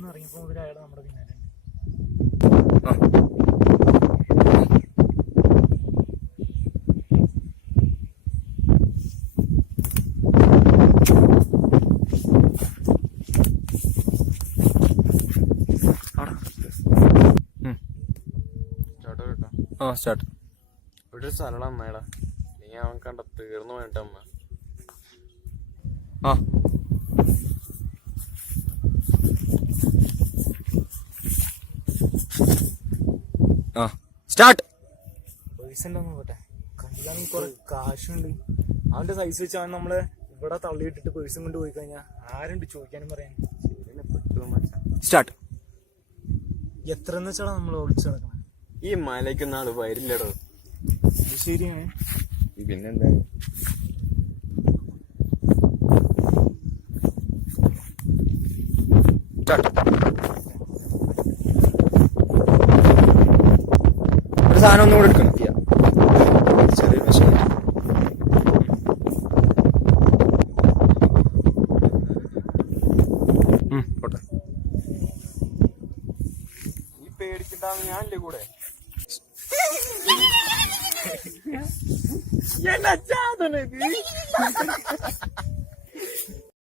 നിന്ന് ഇറങ്ങിയപ്പോൾ മുതൽ അയാൾ നമ്മുടെ പിന്നാലെ. സ്റ്റാർട്ട്. ഇവിടെ ഒരു സ്ഥലം അമ്മയുടെ നീ അവൻ കണ്ട തീർന്നു പോയിട്ട് അമ്മ. സ്റ്റാർട്ട്. പൈസ ഉണ്ടോന്ന് നോക്കട്ടെ. കയ്യിലാണെങ്കിൽ കുറെ കാശുണ്ട്. അവന്റെ സൈസ് വെച്ച് അവൻ നമ്മളെ ഇവിടെ തള്ളിയിട്ടിട്ട് പേഴ്സും കൊണ്ട് പോയി കഴിഞ്ഞാൽ ആരുണ്ട് ചോദിക്കാനും പറയാൻ. സ്റ്റാർട്ട്. എത്ര എന്ന് വെച്ചാൽ നമ്മൾ ഒളിച്ചു നടക്കണം. ഈ മലയ്ക്കൊന്നും ആള് വരില്ലടോ. അത് ശരിയാണ്. പിന്നെന്താ ഒരു സാധനം ഒന്നും കൂടെ എടുക്കണം. ചെറിയ പ്രശ്നം. പോട്ടെ. ഈ പേടിച്ചിട്ടാണ് ഞാനില്ലേ കൂടെ. എന്നാ